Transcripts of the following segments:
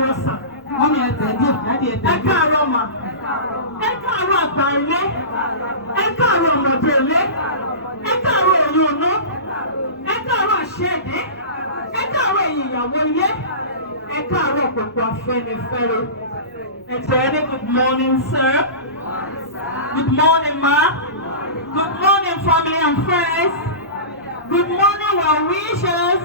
káàárọ̀ sà. Mọ́mí ẹ̀tẹ̀ díẹ̀, dáàdì ẹ̀tẹ̀ díẹ̀. Ẹ káàárọ̀ mà. Ẹ káàárọ̀ àgbà ilé. Ẹ káàárọ̀ ọmọdé ilé. Ẹ káàárọ̀ ẹ̀yin ọ̀nà. Ẹ káàárọ̀ àṣẹ́ẹ̀dẹ́. Ẹ káàárọ̀ ẹ̀yin ìyàwó ilé. Ẹ káàárọ̀ gbogbo afẹ́nifẹ́re. Good morning, sir. Good morning, ma. Good morning, family and friends. Good morning, well wishers.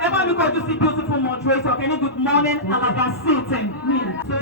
Everybody go to see beautiful Montrose. Okay, good morning, Alaba sitting. So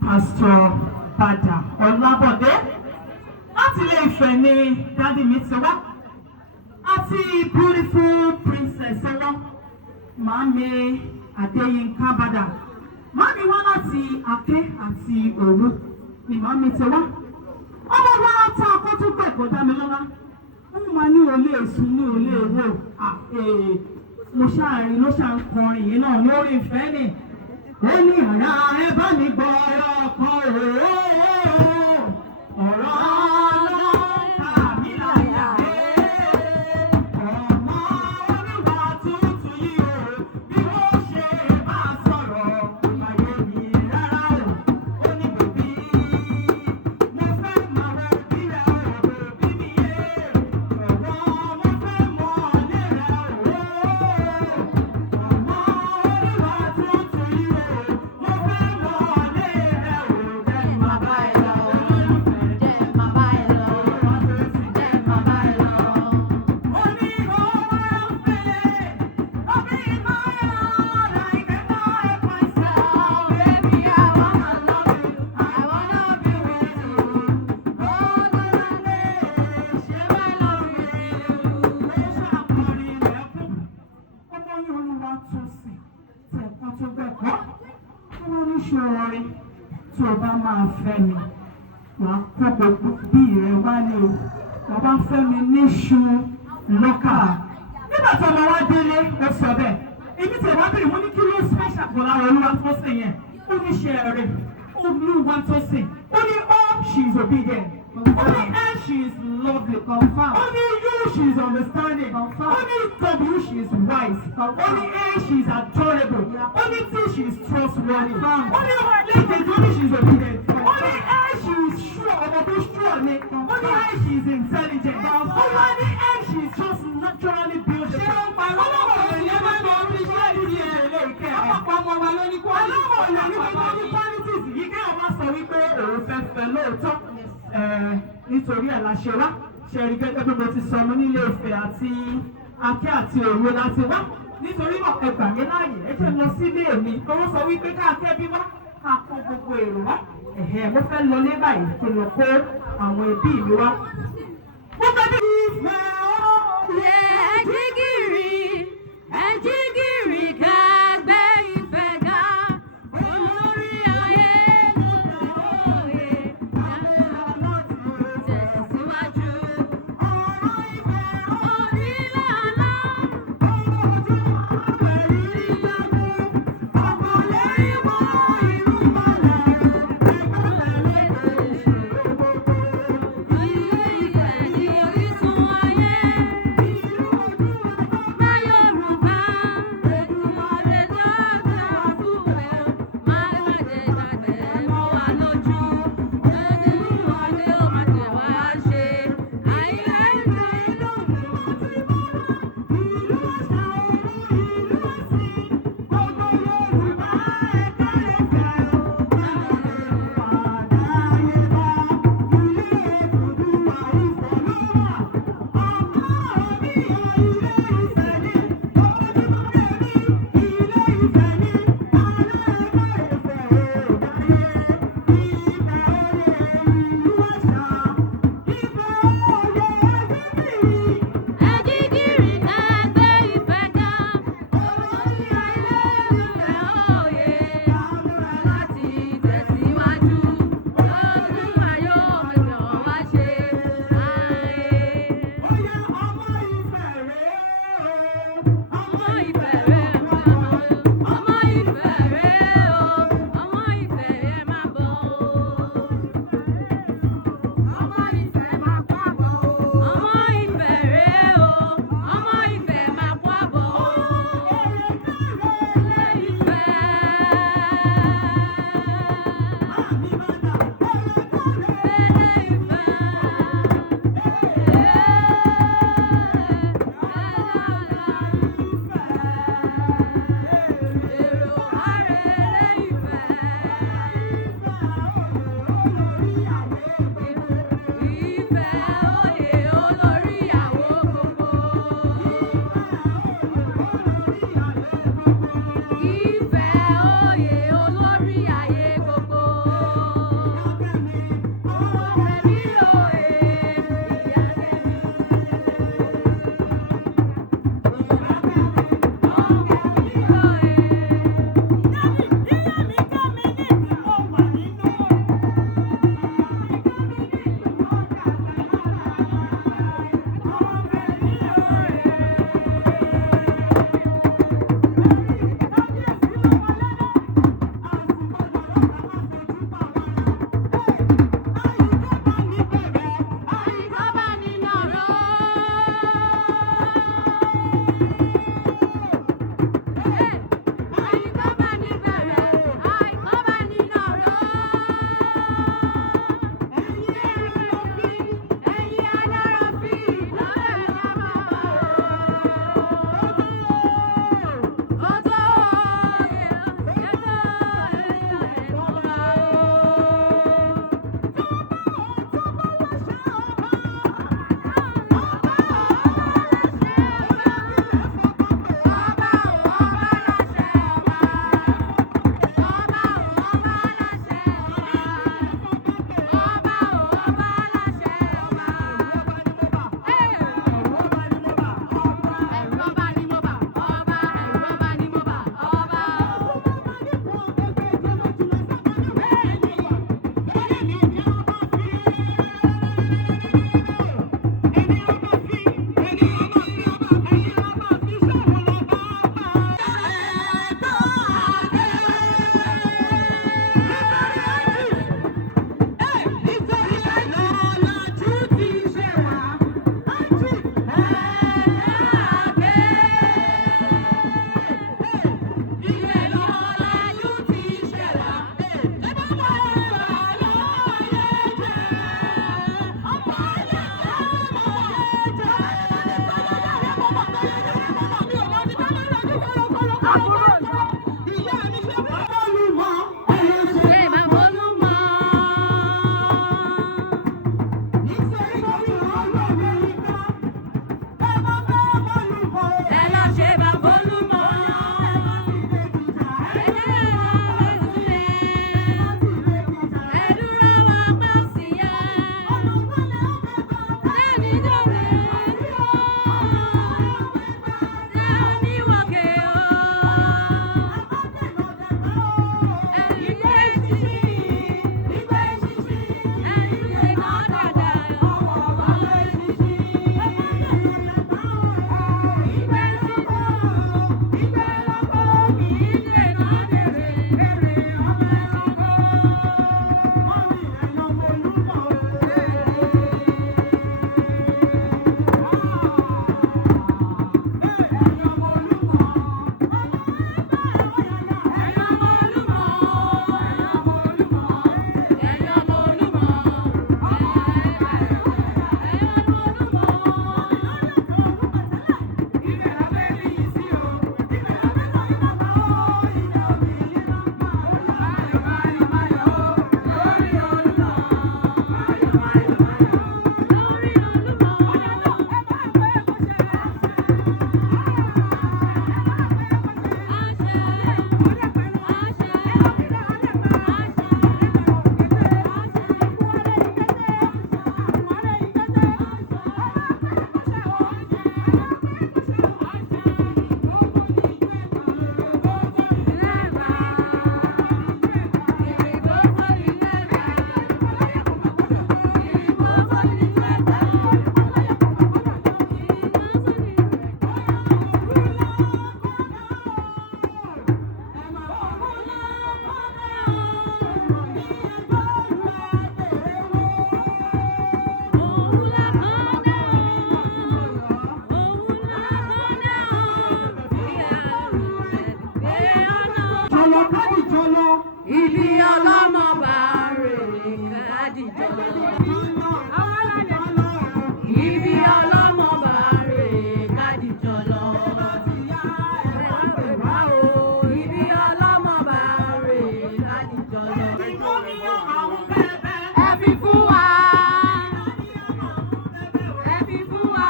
Pastor Bada Ọlábọ̀dé láti Ilé-Ifẹ̀ ní dádì mi ti wá àti beautiful princess ọwọ́ Màámi Adéyínká Bada. Màámi wá láti Aké àti Òru ni màámi ti wá. Ọmọ wa tá a kó tún pẹ̀ kó dá mi lọ́lá. Wọ́n máa ní olè èsùn ní olè èwò. Mo ṣáàrin ló ṣà ń kọrin yìí náà lórí ìfẹ́ ni. Ó ní ọ̀rá ẹ bá mi gbọ́ ọ̀rọ̀ kan ọ̀rọ̀ ọlọ́ta mi láyà ọmọ oníwà tuntun yìí o bí wọ́n ṣe bá sọ̀rọ̀ ayé mi rárá o ó ní bèbí mo fẹ́ máa wọ bí rẹ̀ o bèbí mi yé ọ̀wọ́ mo fẹ́ mọ ilé rẹ̀ o ọmọ oníwà tuntun yìí o. Tí o bá máa fẹ́ mi, wàá kó gbogbo bí rẹ̀ wá ní o. Wàá bá fẹ́ mi níṣu lọ́kà. Nígbà tí ọmọ wa délé, ó sọ bẹ́ẹ̀. Èmi tí ìwà bèrè mo ní kí ló special kan lára Olúwa tó sìn yẹn. Ó ní ṣe rẹ̀, Olúwa tó sìn. Ó ní she is obedient. Ó ní she is lovely. Confirm. Ó ní she is understanding. Confirm. Ó ní she is wise. Confirm. Ó ní she is adorable. Ó ní she is trustworthy. Confirm. Ó ní she is obedient. Ó ní she is sure. Ọmọ tó sure ni. Ó ní she is intelligent. Ó ní she is just naturally beautiful. Ṣé o pa ọlọ́wọ́ rẹ̀ ní ẹgbẹ́ tó ń fi ṣe ìdí ẹ̀ lè kẹ́ ẹ̀? Ọ̀pọ̀ ọmọ wa ló ní qualities. Ọlọ́wọ́ rẹ̀ ní gbogbo ní qualities yìí kí àwọn sọ wípé òun fẹ́ fẹ́ lóòótọ́. Nítorí ẹ̀ la ṣe wá. Ṣe rí gẹ́gẹ́ bí mo ti sọ mo ní Ilé-Ifẹ̀ àti Aké àti Òru láti wá. Nítorí náà ẹ gbà mí láàyè ẹ jẹ́ lọ sílé mi. Owó sọ wípé káàkẹ́ bí wá ká kó gbogbo èrò wá. Mo fẹ́ lọ lé báyìí kí n lọ kó àwọn ẹbí mi wá. Mo fẹ́ bí ìfẹ́ ẹ̀jígìrì ká gbé ìfẹ́. kádìjọ lọ. Ibi ọlọ́mọ bá rè kádìjọ lọ. Ibi ọlọ́mọ bá rè kádìjọ lọ. Ibi ọlọ́mọ bá rè kádìjọ lọ. Ẹ fi fún wa. Ẹ fi fún wa.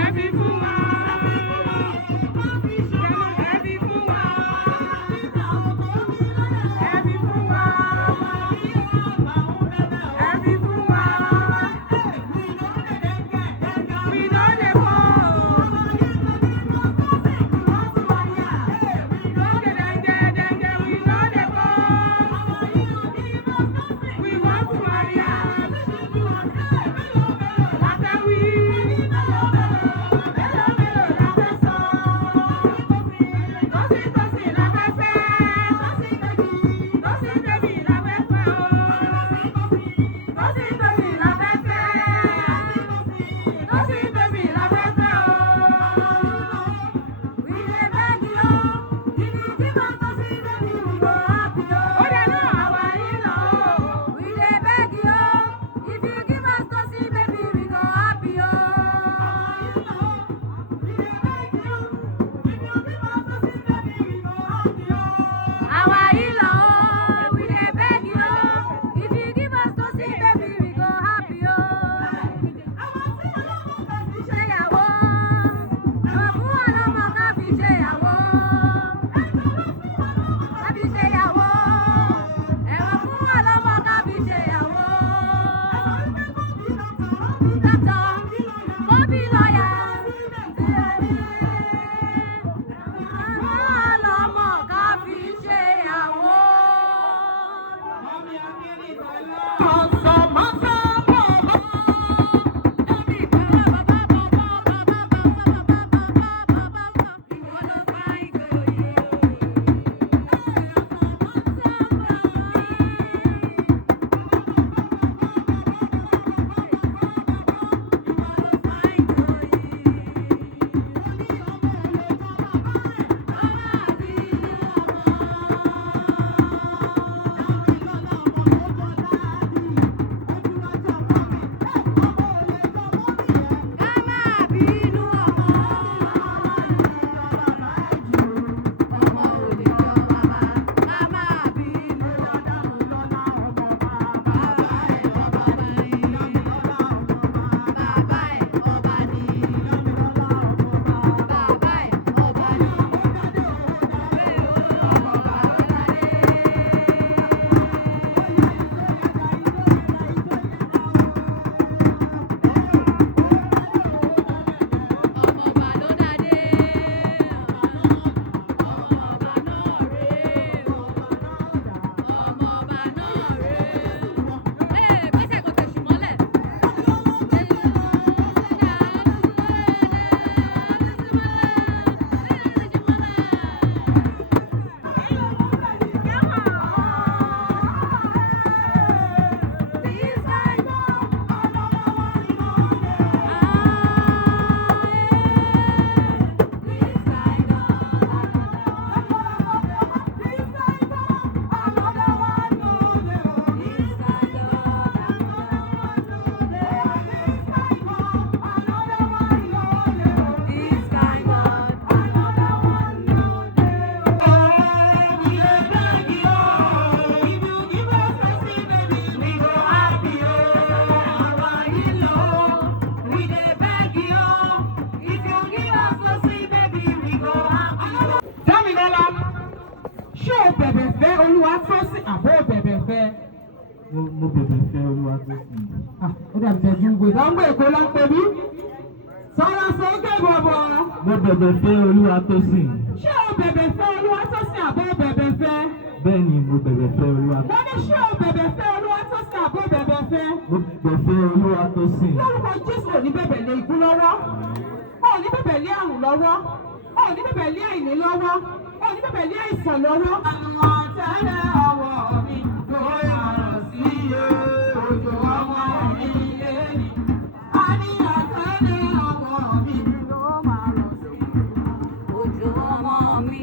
Ẹ fi fún wa. bẹ̀bẹ̀ fẹ́ Olúwatósìn àbọ̀ bẹ̀bẹ̀ fẹ́. Mo bẹ̀bẹ̀ fẹ́ Olúwatósìn. Ó dàbí tẹ̀jú gbé dáńgbé èkó ló ń pè mí. Sọ̀rọ̀ sókè bọ̀bọ̀. Mo bẹ̀bẹ̀ fẹ́ Olúwatósìn. Ṣé o bẹ̀bẹ̀ fẹ́ Olúwatósìn àbọ̀ bẹ̀bẹ̀ fẹ́? Bẹ́ẹ̀ni mo bẹ̀bẹ̀ fẹ́ Olúwatósìn. Mo ní ṣé o bẹ̀bẹ̀ fẹ́ Olúwatósìn àbọ̀ bẹ̀bẹ̀ fẹ́? Mo bẹ̀bẹ̀ fẹ́ Olúwatósìn. Lórúkọ Jésù ò ní bẹ̀bẹ̀ lé ikú lọ́wọ́. Ò ní bẹ̀bẹ̀ lé àrùn lọ́wọ́. Ò ní bẹ̀bẹ̀ lé àìní lọ́wọ́. Ò ní bẹ̀bẹ̀ lé àìsàn lọ́wọ́. Àwọn tẹ́lẹ̀ ọwọ́ mi ló yàrá sí iye òjò ọmọ mi lé ní. A ní àtẹ́lẹ̀ ọwọ́ mi ló máa rọ̀ sí. Òjò ọmọ mi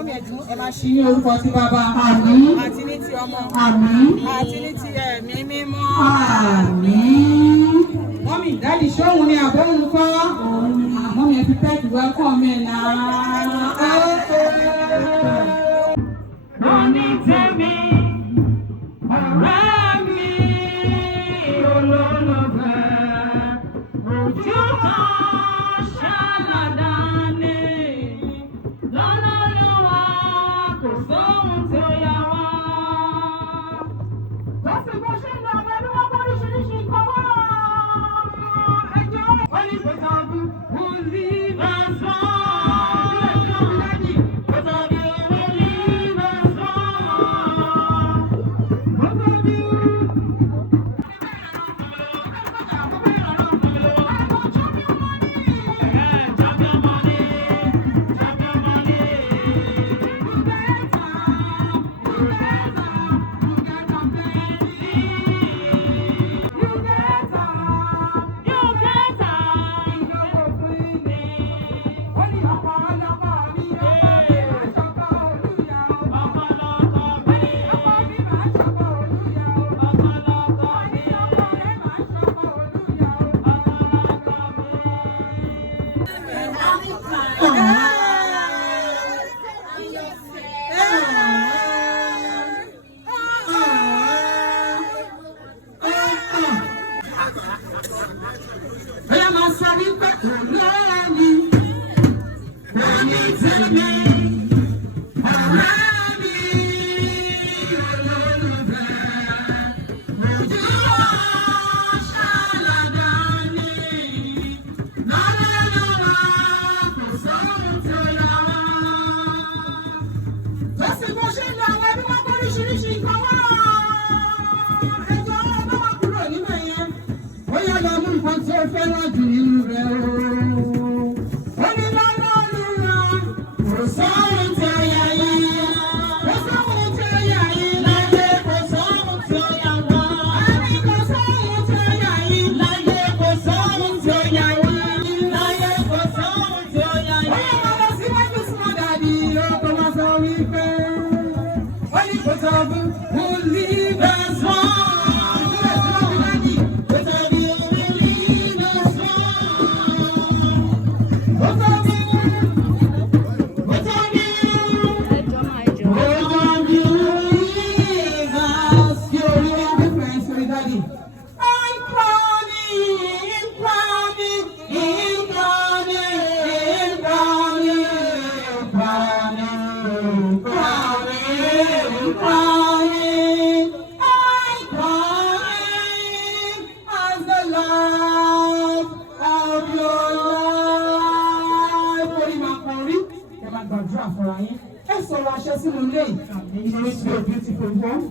Mọ́mí Ẹ̀dùn ẹ máa ṣí ní orúkọ tí bàbá. Àmín. Àti ní ti ọmọ. Àmín. Àti ní ti ẹ̀mí mímọ́. Àmín. Mọ́mí dáàdì ṣóhun ni àbóhun kọ́. Mọ́mí ẹ fi pẹ́ẹ́kì wẹ́kọ̀ mi náà. Oní tèmi, ọ̀rẹ́ mi, olólùfẹ́, ojú kan ṣàlàdà ni, lọ́lọ́lọ́wọ́ kò sóhun tí ó yà wá. Lọ́sìn bó ṣe ń lọ ọmọ ẹni wọ́n bọ́ oríṣiríṣi nǹkan wá. Ẹjọ́ wọ́n ní kò tọ́jú, who live and strong.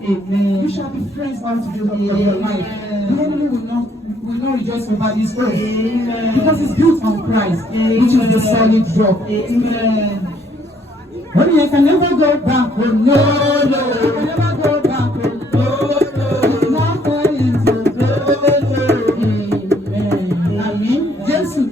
Amen. You shall be friends all the days of your life. The enemy will not rejoice over this earth. Because it's built on Christ, which is the solid rock. Amen. But you can never go back. Oh, no, no. You can never go back. Oh, no, no. Not going to go. Amen. Amen. Jesus,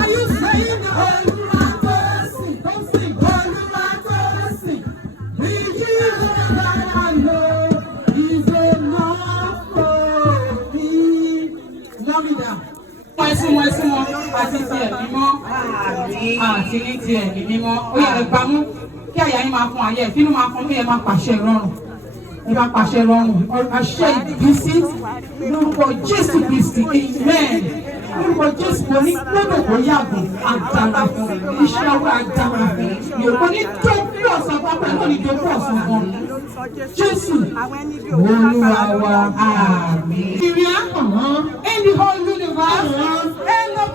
Are you saying kìíní ti ẹ̀mí mímọ́ ó yẹ ẹgbàmú kí àyà yín máa fún ayé ẹ̀ kínú máa fún mí ẹ máa pàṣẹ rọrùn ẹ máa pàṣẹ rọrùn àṣẹ ìbísí lórúkọ Jésù Kristi amen lórúkọ Jésù mo ní gbọ́dọ̀ kó yàgò àdàlà fún iṣẹ́ ọwọ́ àdàlà fún yòókù ní tó bí ọ̀sán pápá náà ní tó bí ọ̀sán kan Jésù Olúwa wa àmín. Ìrìn àkànmọ́ in the whole universe and the